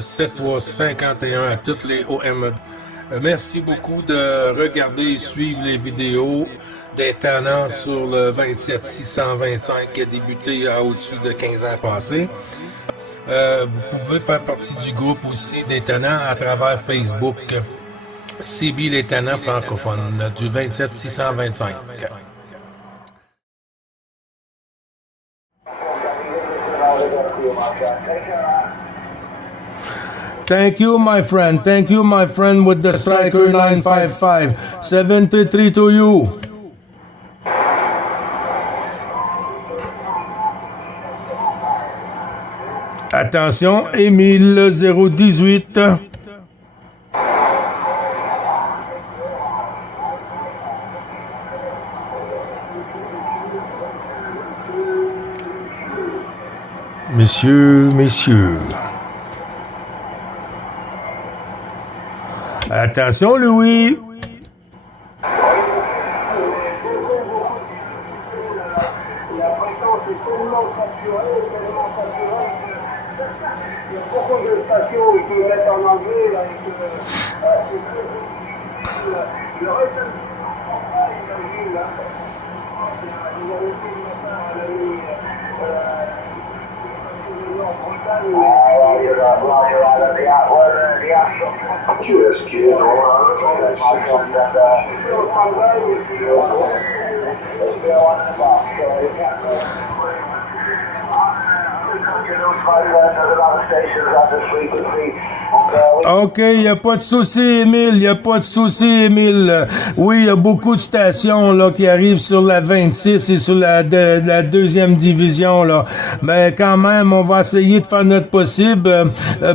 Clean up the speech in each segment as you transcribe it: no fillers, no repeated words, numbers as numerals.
7351 à toutes les OM. Merci beaucoup de regarder et suivre les vidéos des tenants sur le 27625 qui a débuté à au-dessus de 15 ans passés. Vous pouvez faire partie du groupe aussi des tenants à travers Facebook. CB les tenants francophones du 27625. Thank you, my friend. Thank you, my friend, with the Striker 955. 73 to you. Attention, Émile 018. Messieurs. Attention, Louis. OK, il n'y a pas de souci, Émile. Il n'y a pas de souci, Émile. Oui, il y a beaucoup de stations là, qui arrivent sur la 26 et sur la deuxième division. Là. Mais quand même, on va essayer de faire notre possible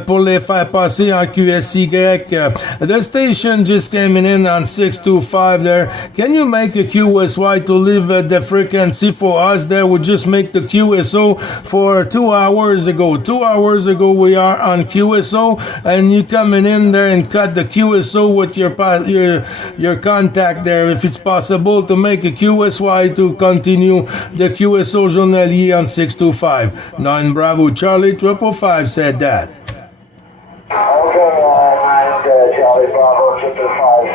pour les faire passer en QSY. The station just came in on 625 there. Can you make a QSY to leave the frequency for us there? We just make the QSO for 2 hours ago. 2 hours ago, we are on QSO, and you coming in there and cut the QSO with your contact there, if it's possible to make a QSY to continue the QSO journalier on 625. 9 Bravo Charlie 555 said that. Okay, Charlie Bravo 555.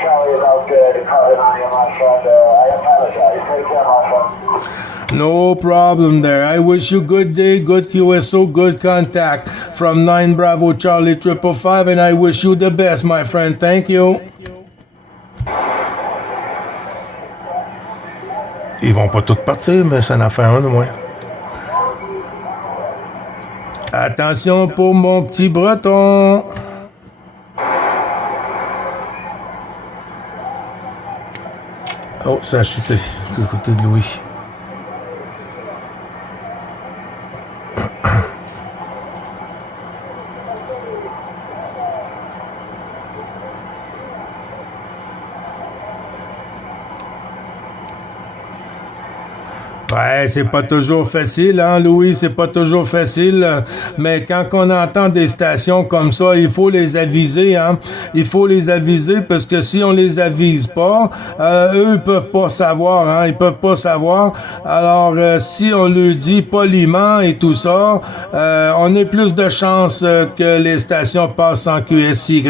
Sorry about the cutting on you, my friend. I apologize. Take care, my friend. No problem there. I wish you good day, good QSO, good contact from 9 Bravo Charlie 555, and I wish you the best, my friend. Thank you. Ils vont pas tous partir, mais ça en fait un de moins. Attention pour mon petit breton. Oh, ça a chuté. Du côté de Louis. Ouais, c'est pas toujours facile, hein, Louis, c'est pas toujours facile, mais quand on entend des stations comme ça, il faut les aviser, hein. Il faut les aviser parce que si on les avise pas, eux, ils peuvent pas savoir, hein, ils peuvent pas savoir. Alors, si on le dit poliment et tout ça, on a plus de chances que les stations passent en QSY.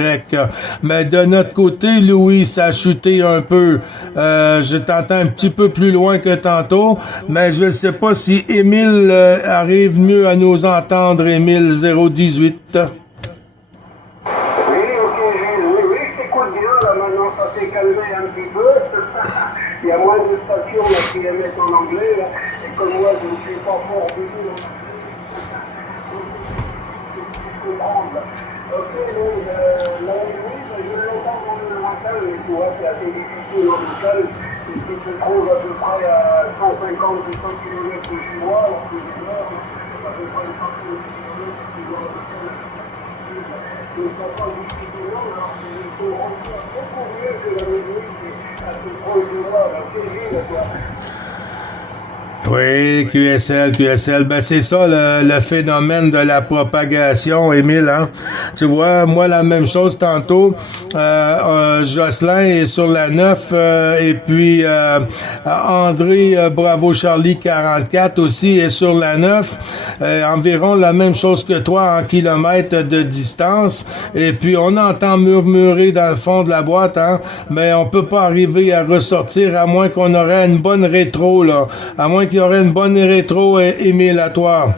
Mais de notre côté, Louis, ça a chuté un peu. Je t'entends un petit peu plus loin que tantôt, mais je ne sais pas si Émile arrive mieux à nous entendre, Émile 018. Oui, ok, oui, je t'écoute bien, là, maintenant, ça s'est calmé un petit peu. Il y a moins de stations là, qui les mettent en anglais, là, et comme moi, je ne suis pas fort du tout. Ok, oui, je l'entends dans le lointain, mais tu vois, c'est assez difficile dans le calme. Et si tu te trouves à peu près à 150 ou 100 km de chez moi, alors que je meurs, à peu près 100 km tu dois donc ça prend difficilement, alors qu'il faut rentrer beaucoup mieux que la musique à se proche de moi, dans quelle ville, quoi. Oui, QSL, ben c'est ça le phénomène de la propagation, Émile, hein? Tu vois, moi la même chose tantôt, Jocelyn est sur la 9 et puis André Bravo Charlie 44 aussi est sur la 9, environ la même chose que toi en kilomètres de distance, et puis on entend murmurer dans le fond de la boîte, hein? Mais on peut pas arriver à ressortir à moins qu'on aurait une bonne rétro, là, à moins qu'il y aurait une bonne rétro, Émile, à toi.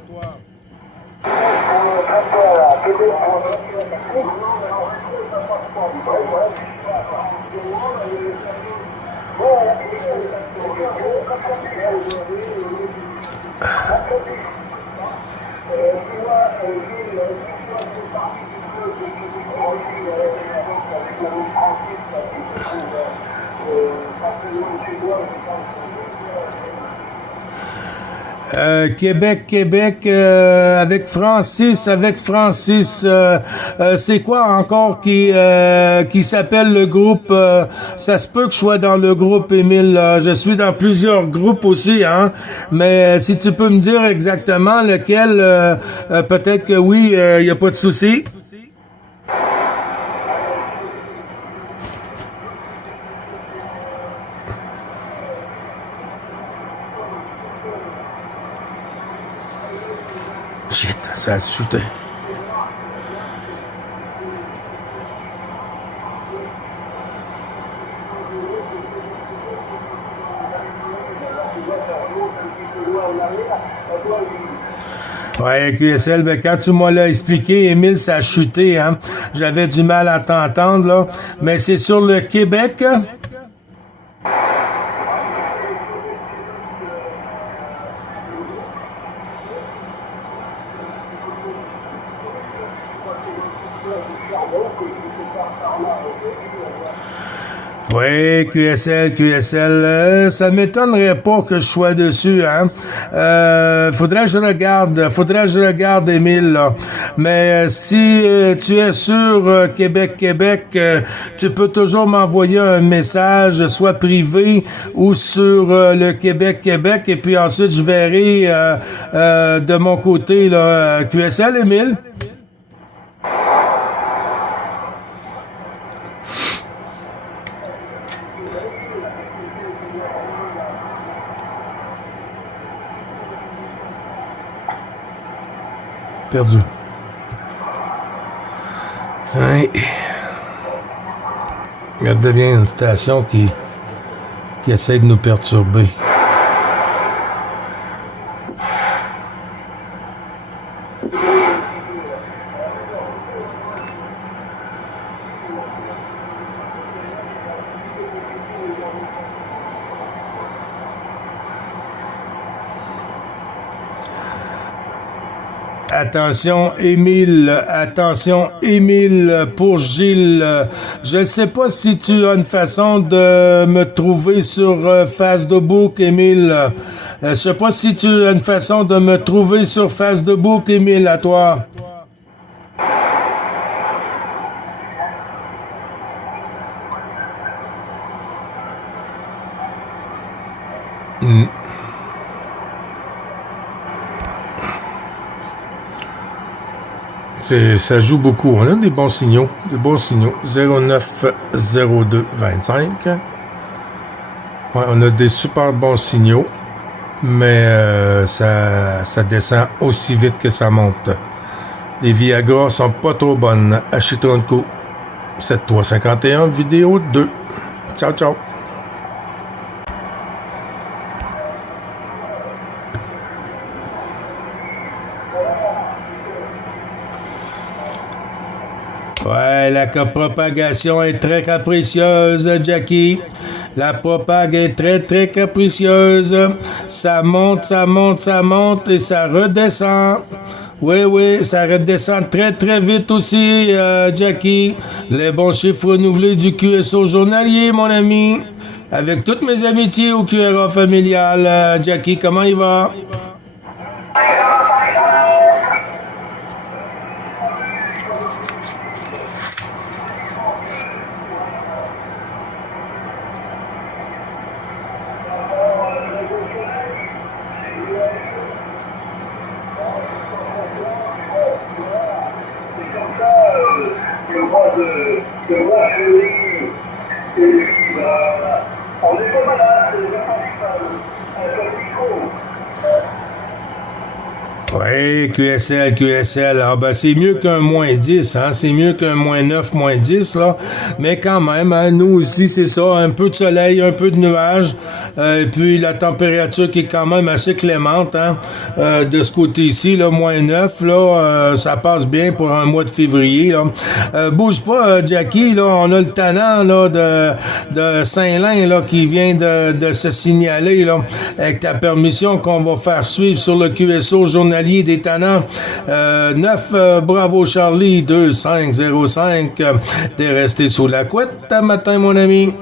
Québec, avec Francis, c'est quoi encore qui s'appelle le groupe? Ça se peut que je sois dans le groupe, Émile, là. Je suis dans plusieurs groupes aussi, hein. Mais si tu peux me dire exactement lequel, peut-être que oui, il n'y a pas de souci. Shit, ça a chuté. Ouais, QSL, ben quand tu m'as là expliqué, Émile, ça a chuté, hein. J'avais du mal à t'entendre, là. Mais c'est sur le Québec. Oui, QSL, ça m'étonnerait pas que je sois dessus, hein. Faudrait que je regarde, Émile, là. Mais si tu es sur Québec, tu peux toujours m'envoyer un message, soit privé ou sur le Québec, et puis ensuite je verrai de mon côté, là, QSL, Émile. Perdu. Oui. Regardez bien une station qui essaie de nous perturber. Attention, Émile, pour Gilles. Je ne sais pas si tu as une façon de me trouver sur Facebook, Émile. Je ne sais pas si tu as une façon de me trouver sur Facebook, Émile, à toi. Ça joue beaucoup. On a des bons signaux. 090225. Ouais, on a des super bons signaux, mais ça descend aussi vite que ça monte. Les Viagra sont pas trop bonnes. Achitronco 7351, vidéo 2. Ciao, ciao. Ouais, la propagation est très capricieuse, Jackie. La propague est très, très capricieuse. Ça monte et ça redescend. Oui, ça redescend très, très vite aussi, Jackie. Les bons chiffres renouvelés du QSO journalier, mon ami. Avec toutes mes amitiés au QRA familial. Jackie, comment il va? de voix chérie. Et puis, on est pas malade, c'est un micro. Oui, QSL. Ah, ben, c'est mieux qu'un moins 10, hein. C'est mieux qu'un moins 9, moins 10, là. Mais quand même, hein, nous aussi, c'est ça. Un peu de soleil, un peu de nuages. Et puis, la température qui est quand même assez clémente, hein. De ce côté-ci, là, moins 9, là, ça passe bien pour un mois de février, là. Bouge pas, Jackie, là. On a le tannant, là, de Saint-Lin, là, qui vient de se signaler, là, avec ta permission qu'on va faire suivre sur le QSO journalier des tannants. 9 Bravo Charlie 2505. T'es resté sous la couette un matin, mon ami.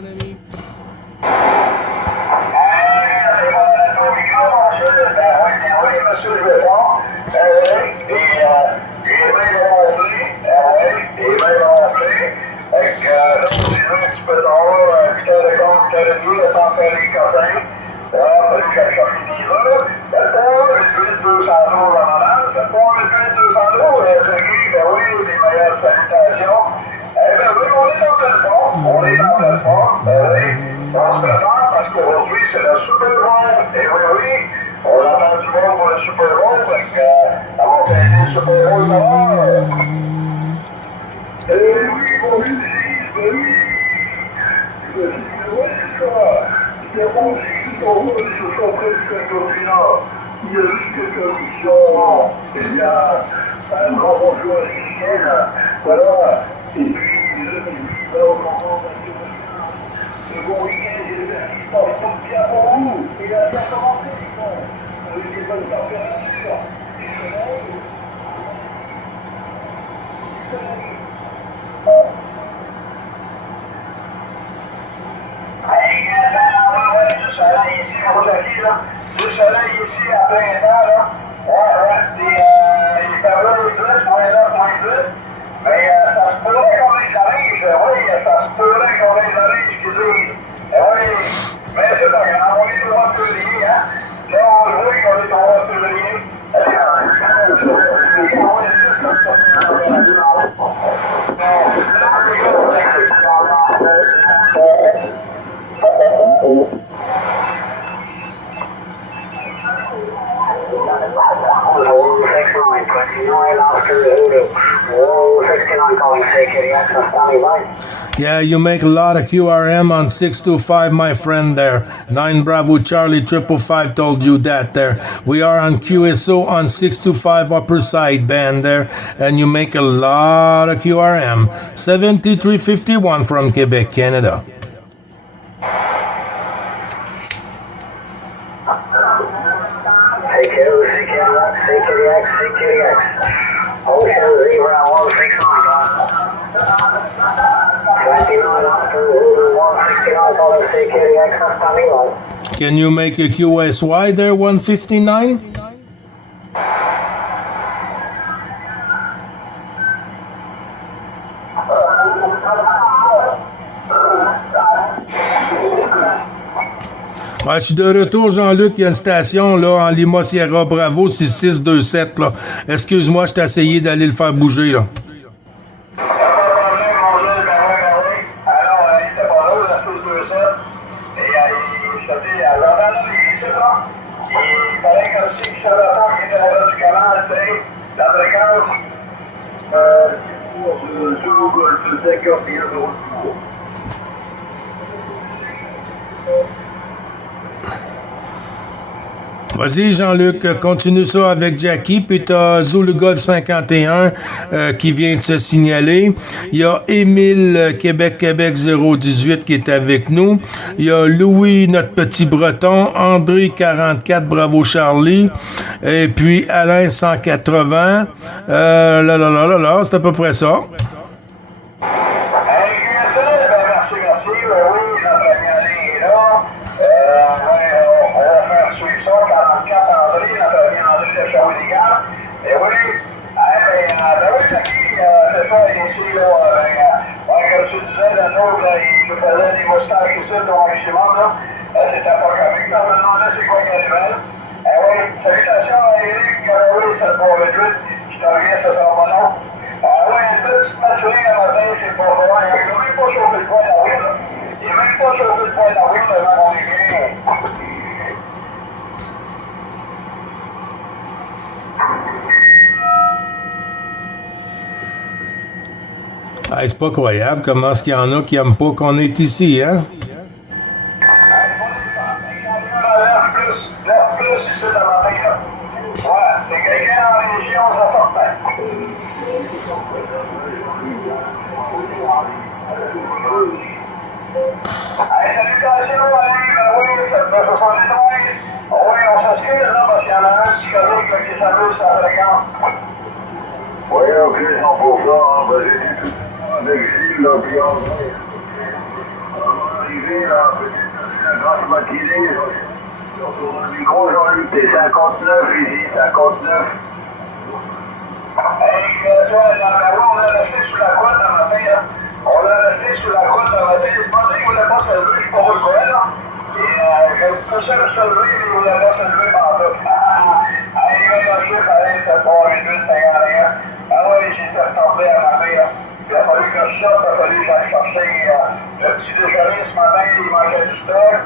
On est dans le fond, on se prépare parce qu'aujourd'hui c'est le Super Bowl. Et oui, on attend du monde pour le Super Bowl parce que ça va faire le Super Bowl dehors. Et oui, mon fils, oui. Oui, c'est ça. Il y a mon fils, on voit sur son presque continent. Il y a eu quelques missions. Il y a un grand bonjour américain. Voilà. Et puis, le bon week-end, il porte bien pour vous. Il a bien commencé, avec des bonnes températures. Du soleil. Du soleil ici, mon ami, là. Du soleil ici à plein temps, là. Ouais, il fait là les plus, moins là, moins plus. Mais ça se pourrait qu'on ait de la neige, oui, ça se pourrait qu'on ait de la neige qui dit. Oui, mais c'est pas grave, on est le 3 février, hein. Là, on joue qu'on est le 3 février. Yeah, you make a lot of QRM on 625, my friend there. 9 Bravo Charlie 555 told you that there. We are on QSO on 625 upper side band there, and you make a lot of QRM. 7351 from Quebec, Canada. Can you make a QSY there, 159? Ouais, je suis de retour, Jean-Luc. Il y a une station là en Lima Sierra Bravo 6627. Là. Excuse-moi, je t'ai essayé d'aller le faire bouger. Là. Vas-y, Jean-Luc, continue ça avec Jackie, puis t'as Zulu Golf 51 qui vient de se signaler. Il y a Émile Québec 018 qui est avec nous. Il y a Louis, notre petit breton, André 44, Bravo Charlie, et puis Alain 180. C'est à peu près ça. Je te reviens, ça sera mon nom. Ouais, un peu de match à matin, le point d'avril, là. Il n'est même pas chauffé le point d'avril avant qu'on est bien. Ah, c'est pas croyable comment est-ce qu'il y en a qui n'aiment pas qu'on est ici, hein? L'air plus ici dans ma main, là. Ouais, c'est quelqu'un en région, ça sort bien. Hey, salutations, Ali, ben oui, ça me fait 73. Oh oui, on s'excuse, là, parce qu'il y en a un psychologue là, qui s'amuse à la fréquence. Oui, ok, 100%, hein, ben j'ai dit tout avec Gilles, là, puis on va arriver, là, peut-être une grosse matinée, là. Sur le micro, Jean-Luc, t'es 59, ici, 59. Hey, toi, dans la rue, on l'a resté sous la couette dans ma main, là. On l'a resté sous la couette dans ma main. Il m'a dit qu'il voulait pas se lever, je sais pas pourquoi, là. Et j'ai poussé le se lever, mais il voulait pas se lever pendant tout. Hey, il m'a lâché, pareil, c'est 3 minutes, 51. Ah ouais, j'ai fait tomber à ma main, là. Il a fallu que je sorte, il a fallu que j'aille chercher le petit déjeuner ce matin, il manquait du stock.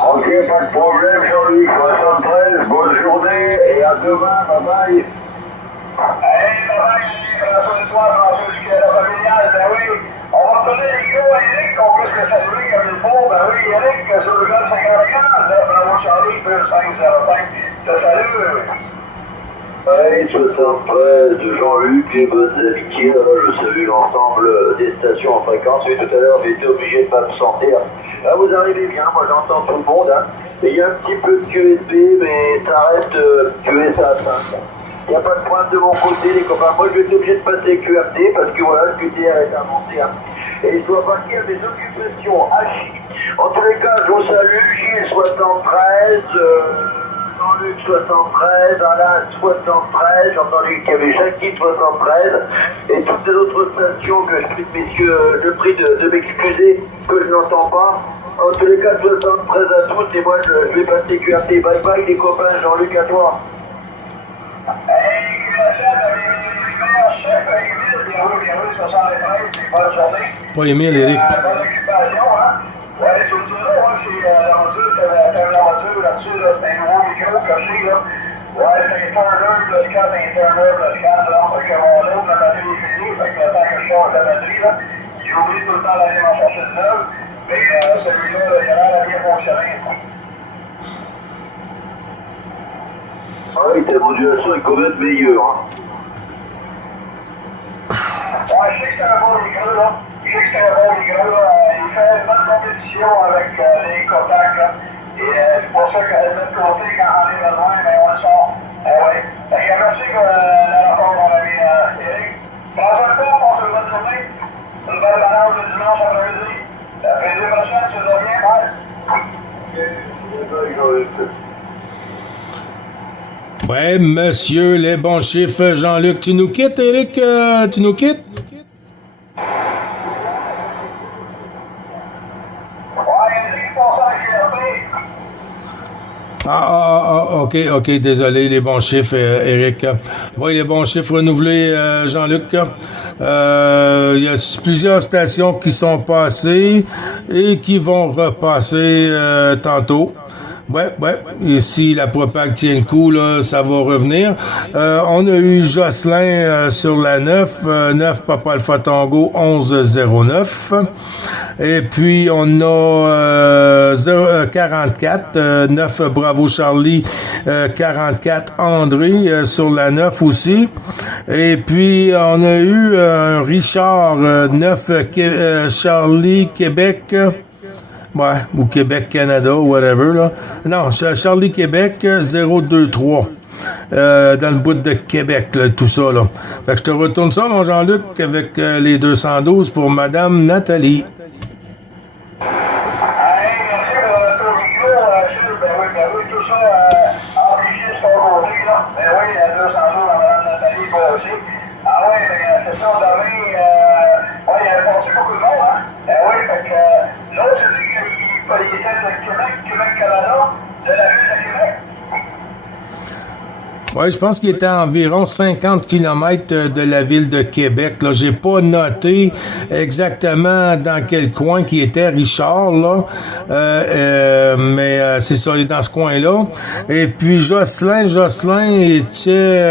Ok, pas de problème, Jean-Luc, 73, bonne journée et à demain, bye bye. Hey, bye bye, François du soir, François du Québec familial, ben oui. On va donner les gars à Eric, qu'on puisse le saluer comme il faut, ben oui, Eric, sur le jeune 54, là, bravo Charlie, 2505, te salue. Hey, 73 de Jean-Luc et bonnes amitiés. Je salue l'ensemble des stations en fréquence. Et tout à l'heure, j'ai été obligé de m'absenter. Là, vous arrivez bien, moi j'entends tout le monde. Hein. Et il y a un petit peu de QSB, mais ça reste QSA 5. Il n'y a pas de pointe de mon côté, les copains. Moi, je vais être obligé de passer QRT parce que voilà, le QTR est avancé. Hein. Et je dois partir mes occupations à J. En tous les cas, je vous salue. Gilles 73. Jean-Luc 73, Alain 73, j'ai entendu qu'il y avait Jackie 73, et toutes les autres stations que je prie de messieurs, je prie de m'excuser que je n'entends pas. En tous les cas, 73 à tous, et moi je vais passer QRT. Bye bye les copains, Jean-Luc à toi. Hey, QSM, les meilleurs chefs, Émile, bienvenue, 73, c'est bonne journée. Pas Émile, Eric. Bonne occupation, hein. Ouais, tu me diras, moi, c'est la module, t'as la module là-dessus, là, c'est un nouveau micro caché, là. Ouais, c'est un Turner, le scan, un Turner, le scan, là. Fait que mon autre, la batterie est finie, fait que le temps que je change la batterie, là, j'oublie tout le temps d'aller m'en chercher de neuve, mais celui-là, il a l'air à bien fonctionner. Ah oui, ta modulation est quand même meilleure. Hein. Ouais, je sais que c'est un bon micro, là. Je sais que c'est un bon micro, là. Il fait une bonne compétition avec les contacts, là. Et c'est pour ça que de l'autre côté, quand on est besoin, mais on le sort. Ouais. Fait que merci que la rapport, mon ami Eric. Dans un temps, on se bonne journée. Une belle balance le dimanche après-midi. La plaisir prochaine, tu reviens, bye. Ouais, monsieur, les bons chiffres, Jean-Luc, tu nous quittes, Eric? Tu nous quittes? OK, désolé, les bons chiffres, Eric. Oui, les bons chiffres renouvelés, Jean-Luc. Il y a plusieurs stations qui sont passées et qui vont repasser tantôt. Ouais. Et si la propague tient le coup, là, ça va revenir. On a eu Jocelyn sur la 9, 9 Papa Alpha Tango 1109. Et puis on a 44, 9 Bravo Charlie, 44 André sur la 9 aussi. Et puis on a eu un Richard 9 Charlie Québec. Ouais, ou Québec-Canada, whatever, là. Non, c'est Charlie Québec 023. Dans le bout de Québec, là, tout ça, là. Fait que je te retourne ça, mon Jean-Luc, avec les 212 pour Madame Nathalie. Oui, je pense qu'il était à environ 50 km de la ville de Québec. Là, j'ai pas noté exactement dans quel coin qui était Richard, là. Mais c'est ça, il est dans ce coin-là. Et puis Jocelyn était...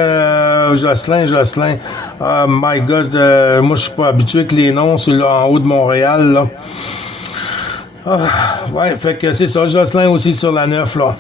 Jocelyn. Oh my God, moi je suis pas habitué avec les noms, c'est là en haut de Montréal, là. Ah, ouais, fait que c'est ça, Jocelyn aussi sur la 9, là.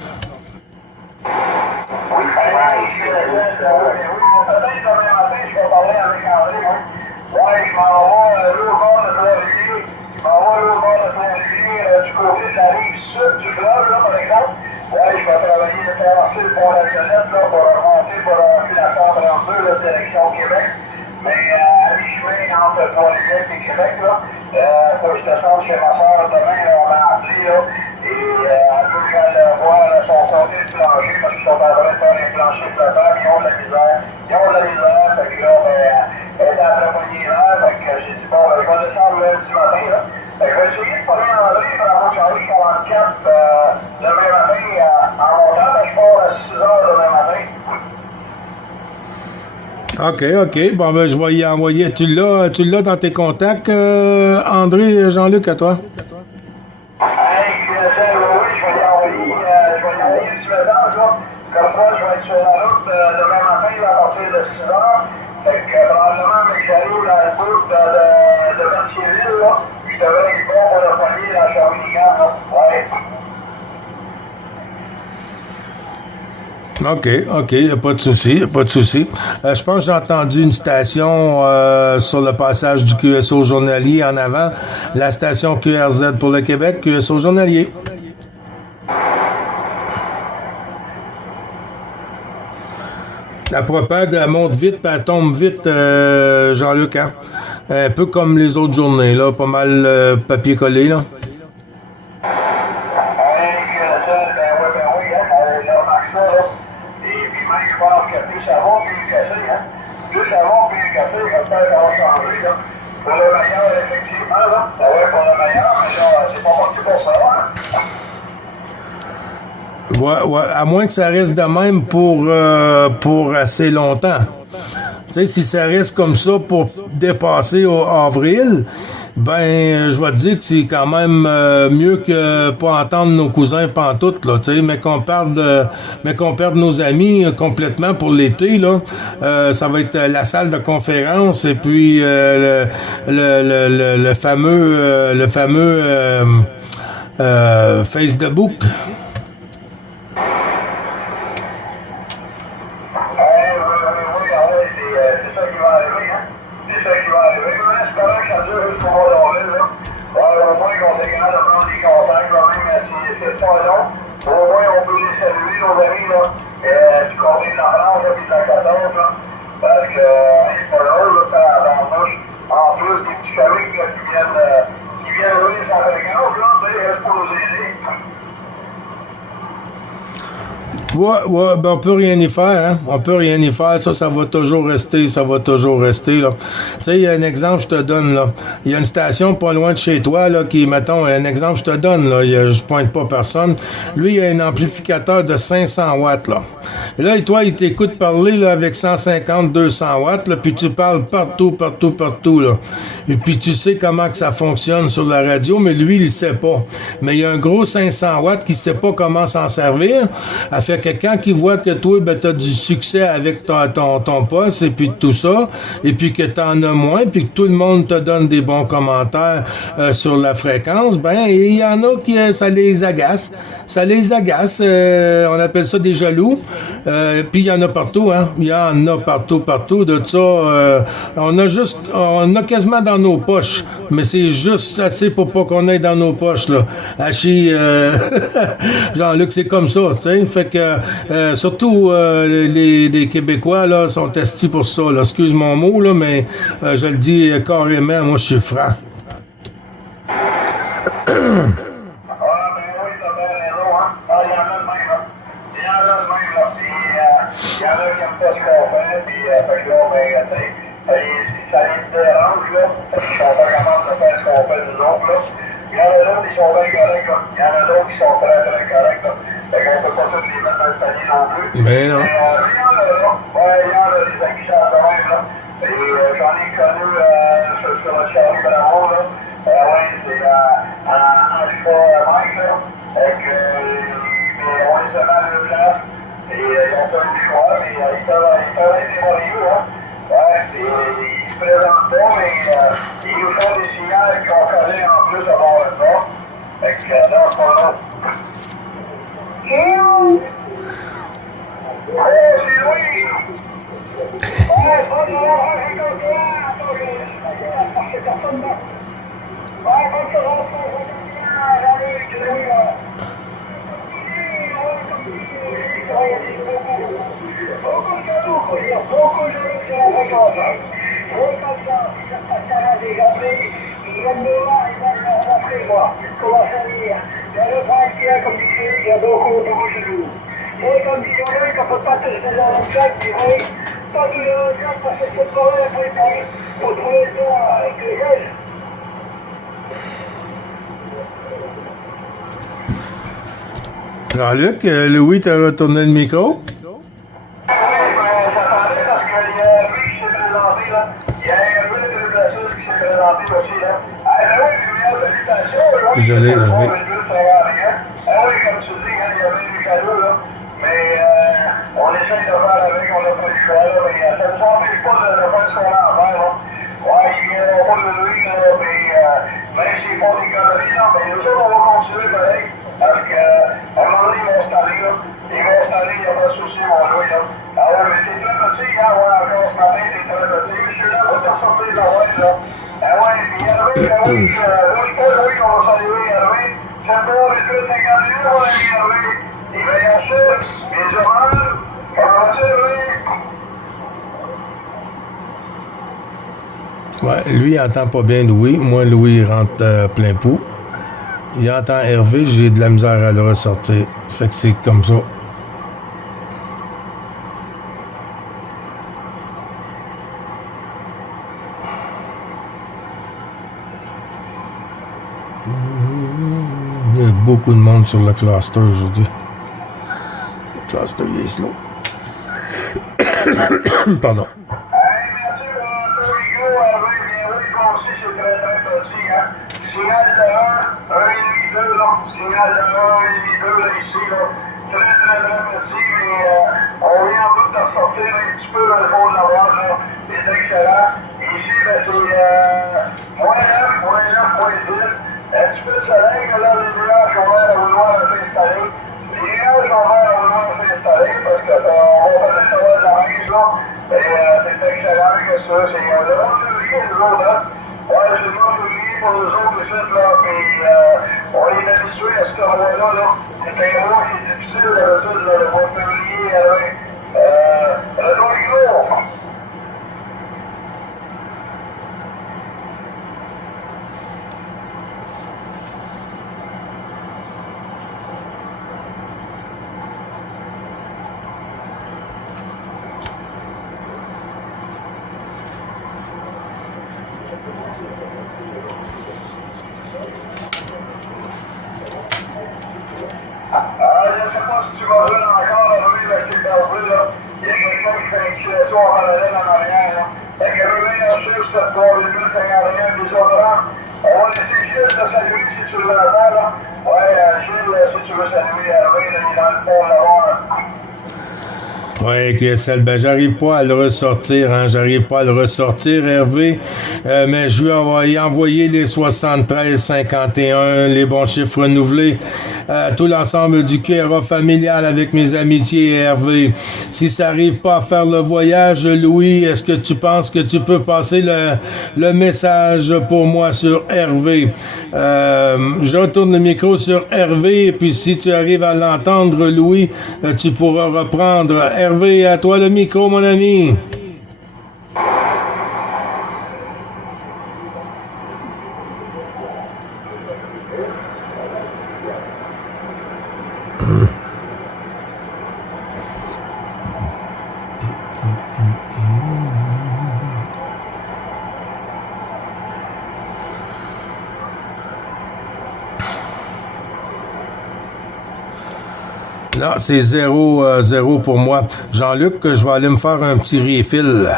Mais à mi-chemin entre Trois-Rivières et Québec, là, faut que je descende chez ma soeur demain, on m'a appelé, là, et elle veut que j'aille voir son côté de plancher, parce qu'ils sont en train de faire les planchers de la table, ils ont de la misère, fait que là, elle est en train de mouiller l'air, fait que j'ai dit, bon, je vais descendre le petit matin, là, fait que je vais essayer de parler à André pour avoir Charlie 44 demain matin, en montant, je pars à 6 heures demain matin. OK. Bon, ben, je vais y envoyer. Tu l'as dans tes contacts, André, Jean-Luc, à toi? Oui, je vais y envoyer un petit message, là. Comme ça, je vais être sur la route demain matin, à partir de 6 heures. Fait que probablement, mais j'arrive dans le bout de Mercierville, là. Je devrais être bon pour le poignet dans Shawinigan, là. Ouais. OK, pas de souci. Je pense que j'ai entendu une station sur le passage du QSO journalier en avant, la station QRZ pour le Québec, QSO journalier. La propague, elle monte vite, puis elle tombe vite, Jean-Luc, hein? Un peu comme les autres journées, là, pas mal papier collé, là. Pour le meilleur, effectivement, là. Pour le meilleur, mais là, c'est pas parti pour ça, hein. Ouais, à moins que ça reste de même pour assez longtemps. Tu sais, si ça reste comme ça pour dépasser au avril, ben, je vais te dire que c'est quand même mieux que pas entendre nos cousins pantoute, là, tu sais, mais qu'on perde nos amis complètement pour l'été, là, ça va être la salle de conférence et puis le fameux Facebook. Ouais, ben on peut rien y faire, hein. On peut rien y faire, ça va toujours rester, là. Tu sais, il y a un exemple, je te donne, là. Il y a une station pas loin de chez toi, là, qui, mettons, un exemple, je te donne, là. Je pointe pas personne. Lui, il a un amplificateur de 500 watts, là. Et là, toi, il t'écoute parler, là, avec 150, 200 watts, là, puis tu parles partout, là. Et puis tu sais comment que ça fonctionne sur la radio, mais lui, il sait pas. Mais il y a un gros 500 watts qui sait pas comment s'en servir. Elle fait que quand il voit que toi, ben, t'as du succès avec ton poste et puis tout ça, et puis que t'en as moins, puis que tout le monde te donne des bons commentaires sur la fréquence, ben, il y en a qui, ça les agace. On appelle ça des jaloux. Puis il y en a partout, hein. Il y en a partout. De ça, on a quasiment dans nos poches, mais c'est juste assez pour pas qu'on ait dans nos poches, là. Hachi, Jean-Luc, c'est comme ça, tu sais. Fait que, surtout, les Québécois, là, sont estis pour ça, là. Excuse mon mot, là, mais je le dis carrément, moi, je suis franc. Ça les dérange, là, parce qu'ils sont pas capables de faire ce qu'on fait nous autres, là. Il y en a d'autres qui sont bien corrects, là. Il y en a d'autres qui sont très, très corrects, là. Fait qu'on peut pas tous les mettre dans le panier non plus. Ben non. Mais il y en a là. Ouais, il y en a des affichages de même là. Et j'en ai connu sur le Charlie Bravo là. Ouais, c'est en choix Mike là. Fait que on est seulement à deux places. Et ils ont fait le choix, mais ils peuvent être démolieux, hein. Ouais, ils se présentent pas, mais ils nous font des signaux qu'on connaît en plus à bord de ça. Fait que non, c'est pas long. Oh, c'est Louis! Ouais, bonne soirée, j'ai quelqu'un. Attends, parce que personne n'a. Ouais, bonne soirée, j'arrive, c'est Louis, là. Beaucoup de cadeaux, faut dire, beaucoup de cadeaux sur la fréquence. Très content, si ça passe à la déjeuner, ils viennent me voir, ils veulent leur montrer, moi, comment ça dire. Il y a le point qui est, comme disait, il y a beaucoup de genoux. Et comme disait, on ne peut pas tous les gens en claque, tu vois, pas tous les gens, parce que c'est pas vrai, faut trouver ça avec les jeunes. Jean-Luc, Louis t'a retourné le micro? J'attendais parce qu'il y a lui qui s'est présenté, là. Il y a Hervé de Blessus qui s'est présenté aussi, là. Oui, salutations, là. Je l'ai, Hervé. Ah oui, comme tu dis, il y avait du cadeau, là. Mais on essaye de faire avec, on n'a pas le choix, là. Mais ça ne nous empêche pas de faire ce qu'on a à faire, là. Ouais, ils viendront pas de lui, là. Mais même s'ils font des conneries, là, mais nous autres, on va continuer pareil. Parce qu'à un moment donné, ils vont s'installer, là. Ils vont s'installer, il n'y a pas de souci, mon Louis, là. Ah ouais, mais t'es très petit, hein, ouais, encore ce matin, t'es très petit. Monsieur-là, va te ressortir la voix, là. Ah ouais, puis Hervé, là, oui, là, je peux, oui, on va saluer Hervé. C'est bon, les 251, mon ami Hervé. Il va y acheter, les hommages, comment va-tu, Hervé? Ouais, lui, il entend pas bien Louis. Moi, Louis, il rentre plein pot. Il entend Hervé, j'ai de la misère à le ressortir. Fait que c'est comme ça. Il y a beaucoup de monde sur le cluster aujourd'hui. Le cluster, il est slow. Pardon. Hey, merci, Rigo, Hervé, bienvenue, toi aussi, c'est très, très petit, hein. Signal de 1,5, 2, là. Signal de 1,5, 2, là, ici, là. Très, très, très petit, mais on vient en doute de ressortir un petit peu dans le fond de la voie, là. C'est excellent. Ici, ben, c'est moins 9, moins 9, moins 10. Un petit peu de soleil, mais là, les nuages ont l'air à vouloir s'installer. Les nuages ont l'air à vouloir s'installer parce que on va peut-être avoir de la neige, là. Et c'est excellent que ça. C'est le mois de février, nous autres, hein. Ouais, c'est le mois de février pour nous autres ici, là. Puis on est habitués à ce mois-là, là. C'est un mois qui est difficile, d'habitude, le mois de février, avec le nom du gros. Je ne sais pas si tu vas jouer encore avec le Belleville, là. Il y a quelqu'un qui fait une situation en parallèle en arrière, là. Fait que Ruben a su cette 3,51 des ordres. On va laisser Gilles de saluer si tu veux l'entendre, là. Ouais, Gilles, si tu veux saluer Hervé, là, il est dans le fond là-bas. Ouais, QSL, ben j'arrive pas à le ressortir, hein, j'arrive pas à le ressortir, Hervé, mais je lui ai envoyé les 73-51, les bons chiffres renouvelés, tout l'ensemble du QRA familial avec mes amitiés, Hervé. Si ça arrive pas à faire le voyage, Louis, est-ce que tu penses que tu peux passer le message pour moi sur Hervé? Je retourne le micro sur Hervé, et puis si tu arrives à l'entendre, Louis, tu pourras reprendre. Hervé, à toi le micro, mon ami. Non, c'est 0-0 pour moi. Jean-Luc, je vais aller me faire un petit refill.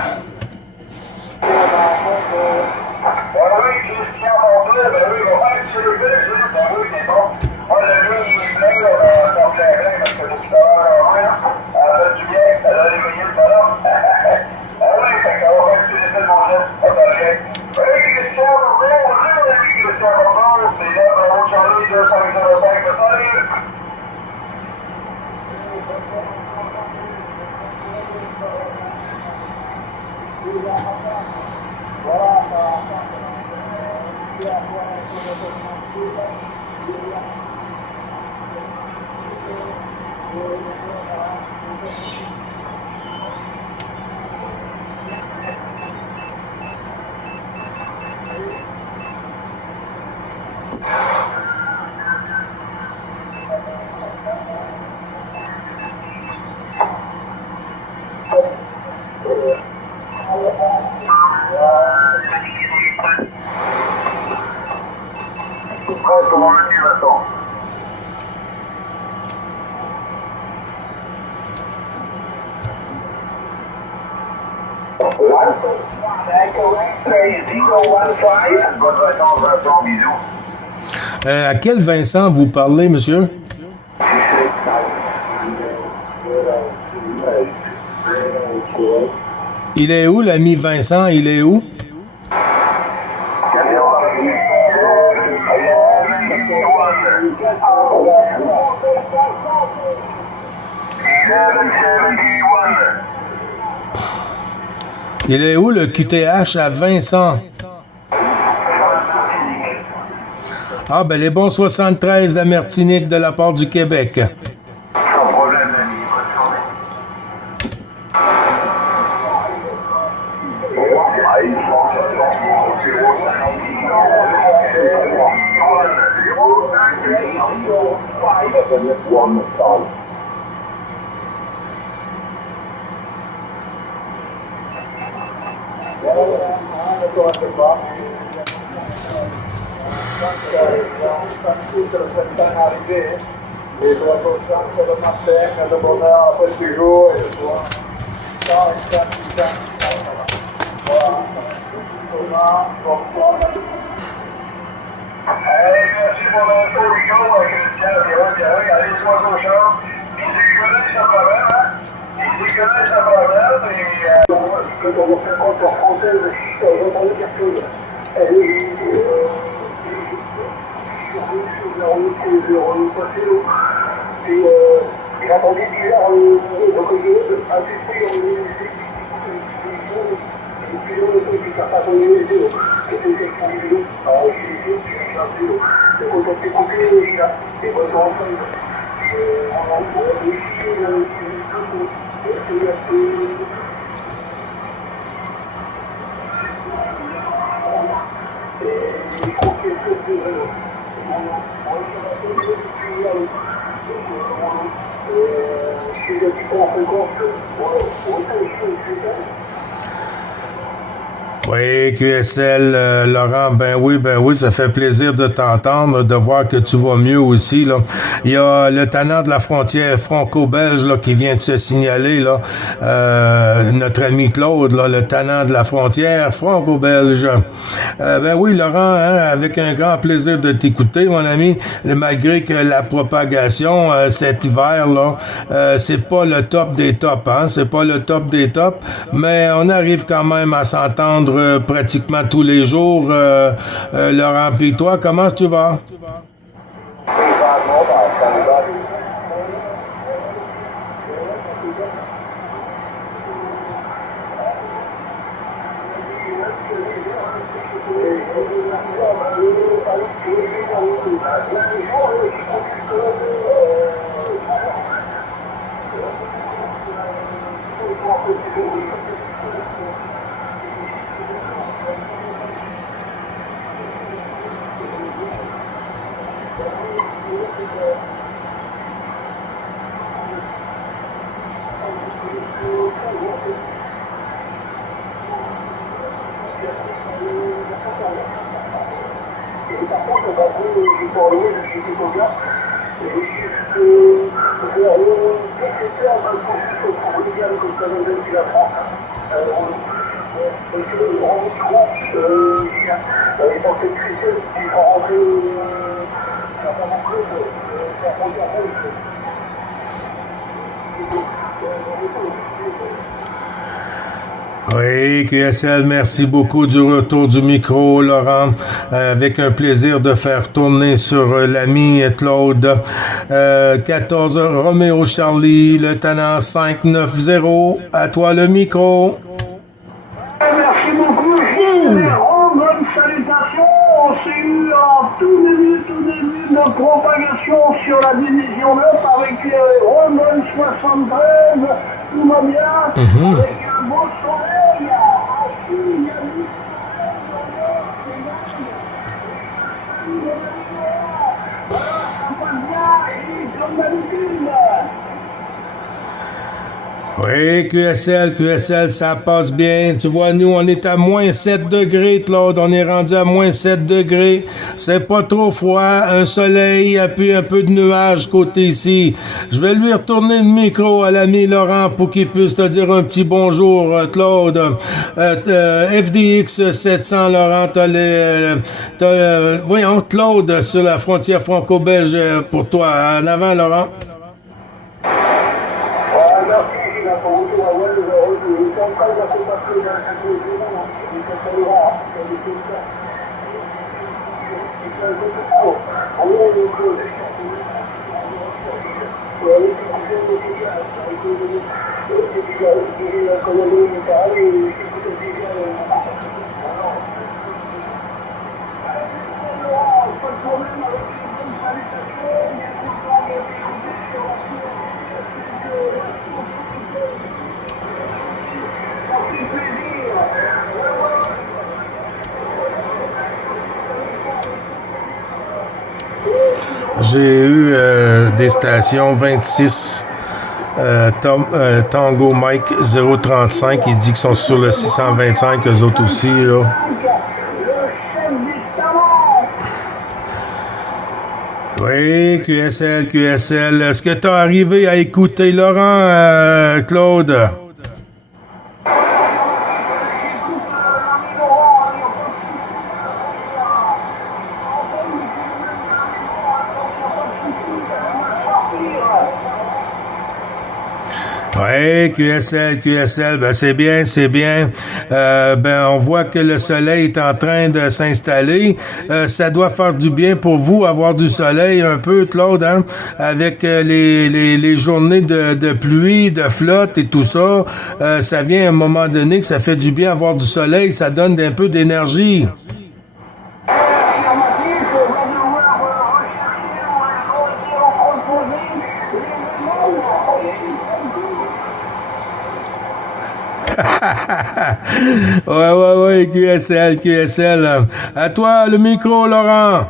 À quel Vincent vous parlez, monsieur? Il est où, l'ami Vincent? Il est où? Il est où, le QTH à Vincent? Ah, ben les bons 73 de la Martinique de la part du Québec. Sans problème, ami. Et doit sortir le matin, le bonheur, après le jour, et le soir. Allez, merci pour l'info, Rico, Christian, Pierre, allez, toi, au champ. Ils y connaissent le problème, hein? Ils y connaissent le problème, et quand on va faire compte en français, on va parler quelque chose. Et quand on dit bizarre, donc je insister, on est puis le truc qui s'appelle les vidéos, que c'est quelque chose de vidéo, alors je suis un vidéo, c'est quand on s'est coupé, il y a des bonnes rencontres, on a Oui, QSL, Laurent, ben oui, ça fait plaisir de t'entendre, de voir que tu vas mieux aussi, là. Il y a le tenant de la frontière franco-belge, là, qui vient de se signaler, là, notre ami Claude, là, le tenant de la frontière franco-belge. Ben oui, Laurent, hein, avec un grand plaisir de t'écouter, mon ami, malgré que la propagation, cet hiver, là, c'est pas le top des tops, hein, c'est pas le top des tops, mais on arrive quand même à s'entendre pratiquement tous les jours. Laurent, puis toi, comment tu vas? Et juste vers le 17h, on va se pour légal comme ça dans depuis la France. Et que le grand micro, est en fait Christelle qui va rentrer dans mon club, faire regarder. Oui, QSL, merci beaucoup du retour du micro, Laurent. Avec un plaisir de faire tourner sur l'ami Claude. 14 Roméo Charlie, le tenant 590. À toi le micro. Merci beaucoup. Bonne salutation. On s'est eu en tout début de propagation sur la division 9 avec Roman 73. Tout va bien. Avec un beau soleil. Il y a du ça passe bien. Et comme d'habitude. Oui, QSL, ça passe bien. Tu vois, nous, on est à moins 7 degrés, Claude. On est rendu à moins 7 degrés. C'est pas trop froid. Un soleil, puis un peu de nuages côté ici. Je vais lui retourner le micro à l'ami Laurent pour qu'il puisse te dire un petit bonjour, Claude. FDX 700, Laurent, voyons, Claude, sur la frontière franco-belge pour toi. En avant, Laurent. J'ai eu des stations 26 Tango Mike 035, il dit qu'ils sont sur le 625, eux autres aussi, là. Oui, QSL. Est-ce que tu as arrivé à écouter Laurent, Claude? Oui, QSL, ben c'est bien. On voit que le soleil est en train de s'installer. Ça doit faire du bien pour vous avoir du soleil un peu, Claude, hein? Avec les journées de pluie, de flotte et tout ça. Ça vient à un moment donné que ça fait du bien avoir du soleil, ça donne un peu d'énergie. Ouais, QSL. À toi, le micro, Laurent.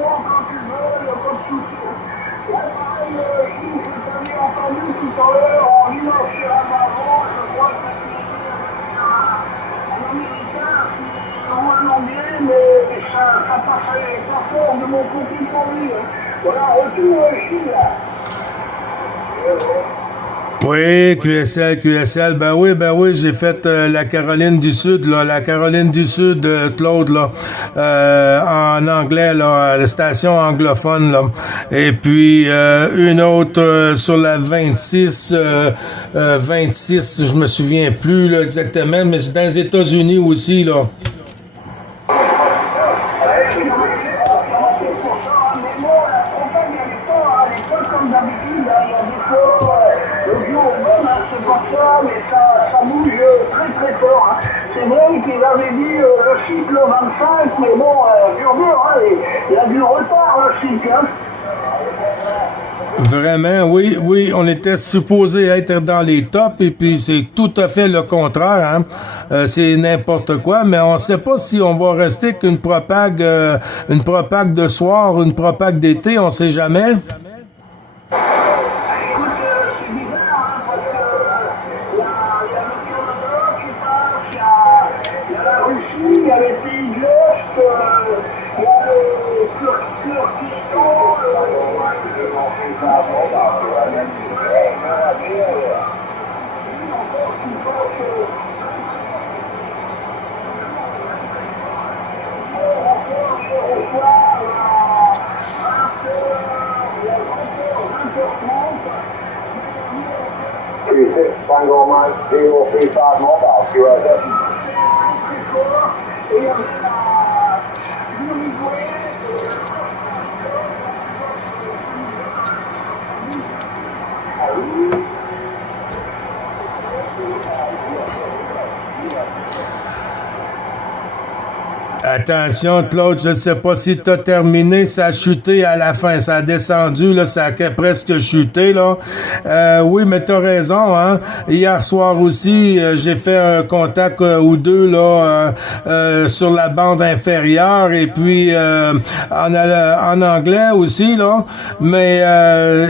Quand tu veux, il n'y a pas de souci. les parcours de mon petit famille. Voilà, retour ici, là. Oui, QSL, ben oui, j'ai fait la Caroline du Sud, là, Claude, là, en anglais, là, à la station anglophone, là. Et puis, une autre sur la 26, je me souviens plus, là, exactement, mais c'est dans les États-Unis aussi, là. Mais ça bouge très très fort. Hein. C'est vrai qu'il avait dit le cycle 25, mais bon, dur, hein, il a du retard le cycle. Hein. Vraiment, oui, on était supposé être dans les tops et puis c'est tout à fait le contraire. Hein. C'est n'importe quoi, mais on ne sait pas si on va rester qu'une propague de soir, une propague d'été, on ne sait jamais. Il y a les pays de l'Est, il y a le Turkistan, Tango Mike 035 Mobile, QSL. et l'Uruguay. Attention, Claude, je ne sais pas si tu as terminé, ça a chuté à la fin, ça a descendu, là, ça a presque chuté, là. Oui, mais tu as raison, hein. Hier soir aussi, j'ai fait un contact ou deux, là, sur la bande inférieure, et puis en anglais aussi, là. Mais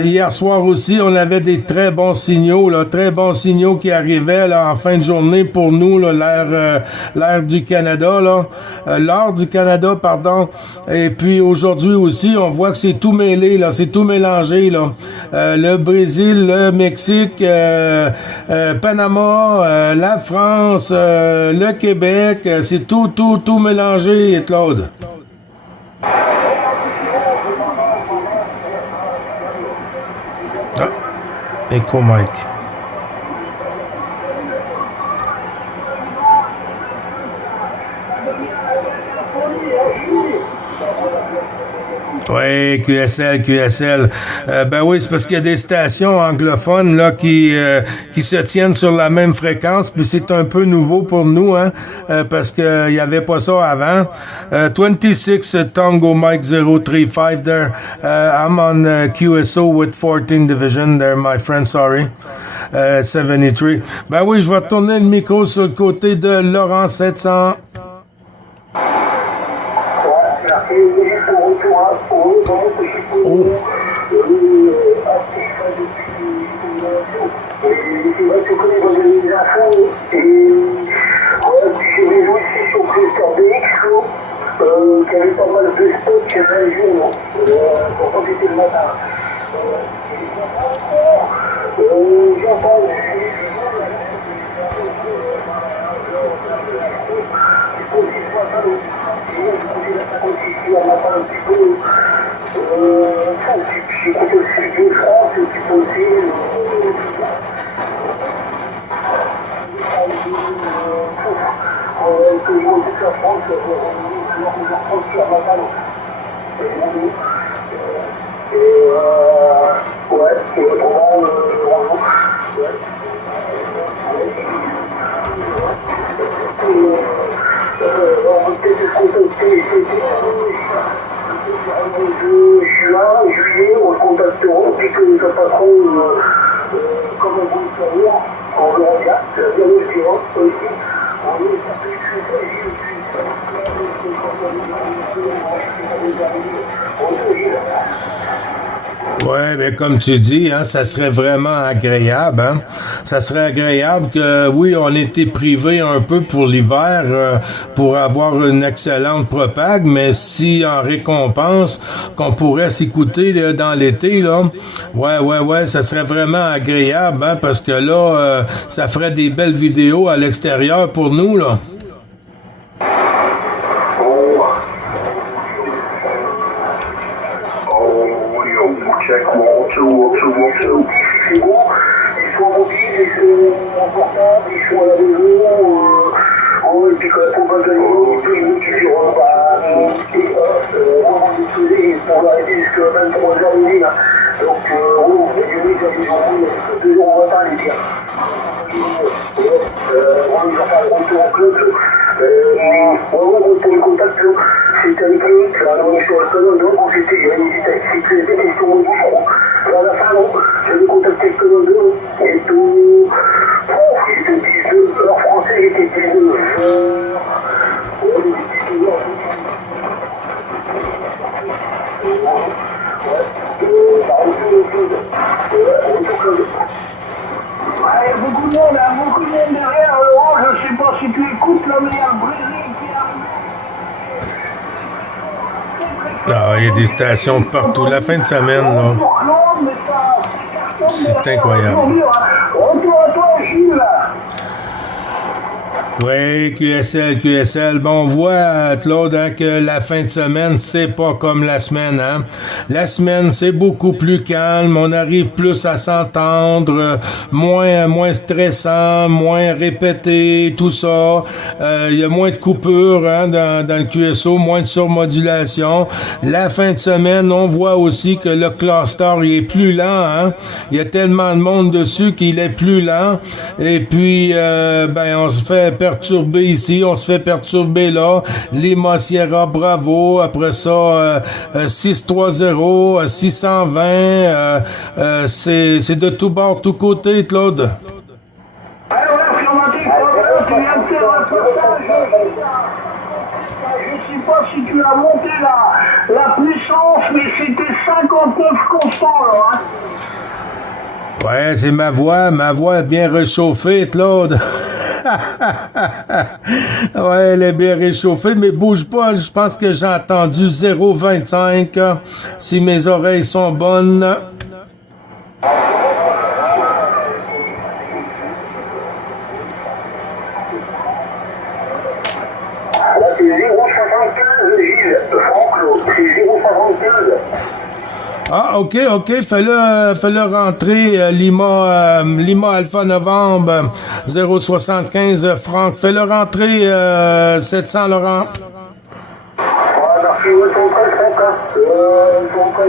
hier soir aussi, on avait des très bons signaux, là, qui arrivaient, là, en fin de journée pour nous, là, l'air du Canada, là. L'or du Canada, pardon. Et puis aujourd'hui aussi, on voit que c'est tout mêlé, là, c'est tout mélangé, là. Le Brésil, le Mexique, Panama, la France, le Québec, c'est tout mélangé, Claude. Ah, Echo Mike. Oui, QSL. Ben oui, c'est parce qu'il y a des stations anglophones là qui se tiennent sur la même fréquence, puis c'est un peu nouveau pour nous, hein, parce que il y avait pas ça avant. 26 Tango Mike 035 there. I'm on QSO with 14 Division there, my friend. Sorry. 73. Ben oui, je vais tourner le micro sur le côté de Laurent 700. Oh. Qui avait pas mal de spots qui avaient un jour pour profiter le matin. J'entends juillet, on se contacteront, puis que ça passeront comme on peut le savoir, on verra bien, c'est la dernière suivante aussi. Ouais, mais comme tu dis, hein, ça serait vraiment agréable. Hein? Ça serait agréable que, oui, on était privé un peu pour l'hiver pour avoir une excellente propague, mais si en récompense qu'on pourrait s'écouter là, dans l'été, là, ouais, ça serait vraiment agréable, hein, parce que là, ça ferait des belles vidéos à l'extérieur pour nous, là. Check, 1, 2, 1, 2, 1, 2. C'est bon, ils sont mobiles, ils sont importants, ils sont à la maison, et puis quand on va gagner, puis nous qui diront, on va décider pour l'arrêter jusqu'à 23h minuit. Donc, oui, ils ont va pas les dire. On va faire le retour au club. Pour le contact, c'était avec Eric, là, on est sur le salon, donc on s'était, il y a une petite question au boucheron. À la fin, j'avais contacté le salon 2, et tout, il était 19 heures français, il était 19 heures. Il y a beaucoup de monde derrière, Laurent, je ne sais pas si tu écoutes là, mais il y a le Brésil qui arrive. Ah, il y a des stations partout. La fin de semaine, là, c'est incroyable. Retour à toi, Gilles. Oui, QSL. Bon, on voit, Claude, hein, que la fin de semaine, c'est pas comme la semaine, hein. La semaine, c'est beaucoup plus calme, on arrive plus à s'entendre, moins stressant, moins répété, tout ça. Il y a moins de coupures, hein, dans le QSO, moins de surmodulation. La fin de semaine, on voit aussi que le cluster, il est plus lent, hein. Il y a tellement de monde dessus qu'il est plus lent. Et puis, on se fait perturbé ici, on se fait perturber là. Lima Sierra Bravo, après ça 630, 620, c'est de tout bord, tout côté, Claude. Tu viens de faire un passage. Je ne sais pas si tu as monté la puissance, mais c'était 59 constant là. Hein. Ouais, c'est ma voix bien réchauffée, Claude. Ouais, elle est bien réchauffée, mais bouge pas, je pense que j'ai entendu 0,25, si mes oreilles sont bonnes. Là, c'est 0,75, Gilles. Franck, c'est 0,75. Ah, ok, fais-le rentrer, Lima Alpha Novembre, 075, Franck, fais-le rentrer, 700, Laurent. Merci, ils sont très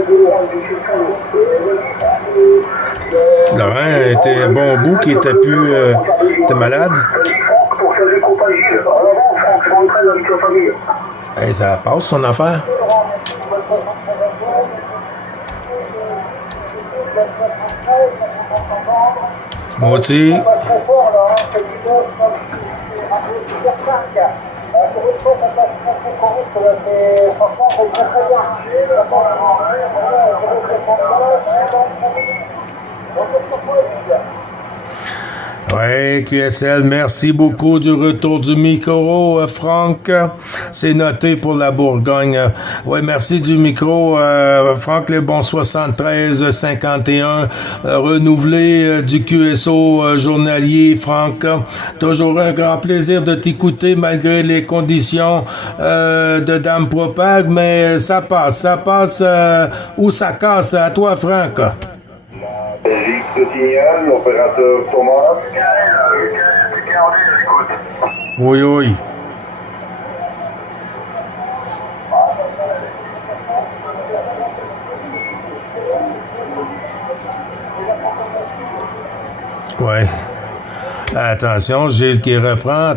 de Laurent du Laurent était bon bout, qui était plus, t'es malade? Franck, pour faire des compagnies, en avant, Franck, je m'entraîne avec la famille. Hey, ça passe son affaire? Moi aussi. Oui, QSL, merci beaucoup du retour du micro, Franck. C'est noté pour la Bourgogne. Oui, merci du micro, Franck Lebon 73-51, renouvelé du QSO journalier, Franck. Toujours un grand plaisir de t'écouter malgré les conditions de Dame Propag, mais ça passe ou ça casse. À toi, Franck. Belgique de Signal, l'opérateur Thomas. Oui. Ouais. Attention, Gilles qui reprend.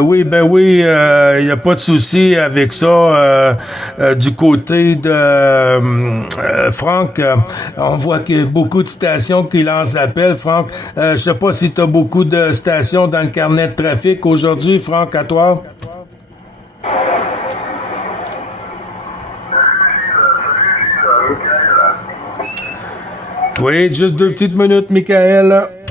Oui, il n'y a pas de souci avec ça. Du côté de Franck, on voit qu'il y a beaucoup de stations qui lancent appel. Franck, je sais pas si tu as beaucoup de stations dans le carnet de trafic aujourd'hui, Franck, à toi? Oui, juste 2 petites minutes, Michael.